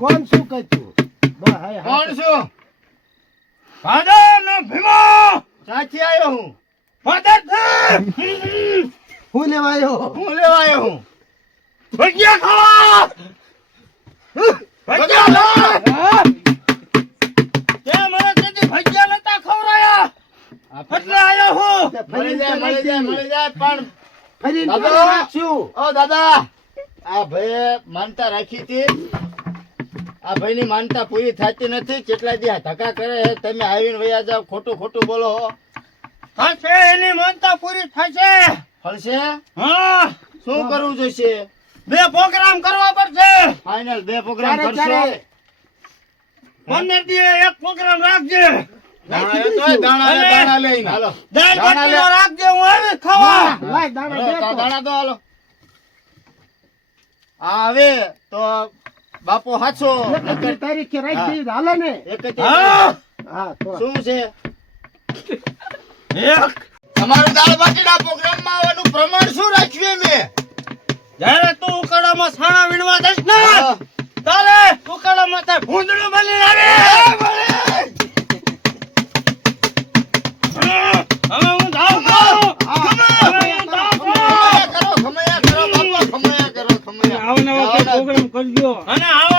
કોણ શું કહ્યું? કોણ છું? ફાધરનો ભીમો સાચી આવ્યો હું. ફાધર હું લેવા આવ્યો? હું લેવા આવ્યો હું. ભજીયા ખાવા ભજીયા લાવ તે મને તેથી ભજીયા નતા ખવરાયા એટલે આવ્યો હું મળી જાય પણ ફરી દાદા! રાખશું. ઓ દાદા, આ ભાઈએ માનતા રાખી હતી. આ ભાઈની માનતા પૂરી થતી નથી. કેટલા દી આ ધક્કા કરે છે. તમે આવીને વયા જાવ, ખોટું ખોટું બોલો. થશે એની માનતા પૂરી થશે ફળશે? હા શું કરવું જોઈશે? 2 પ્રોગ્રામ કરવા પડશે ફાઇનલ 2 પ્રોગ્રામ ક્યારે, કરશો? ક્યારે? 15 દી 1 પ્રોગ્રામ રાખજે દાણા લઈને હાલો. દાળ દાણા લે. બાટીનો રાખજે હું આવી ખાવા લાય દાણા દે તો. દાણા દો હાલો. આવે તો બાપુ હાચો. 31 તારીખે રાખી દઈએ તો હાલે ને? હા હા તો શું છે એક તમારું દાળ બાટીના પ્રોગ્રામમાં આવવાનું પ્રમાણ શું રાખ્યું મેં? જ્યારે તું ઉકાળામાં છાણા વીણવા જઈશ ને હા. તારે ઉકાળામાં તાર ભૂંદડું બની આવે હવે હું જાઉં છું હવે હું જાઉં છું ખમૈયા કરો બાપા, ખમૈયા કરો. અને આવો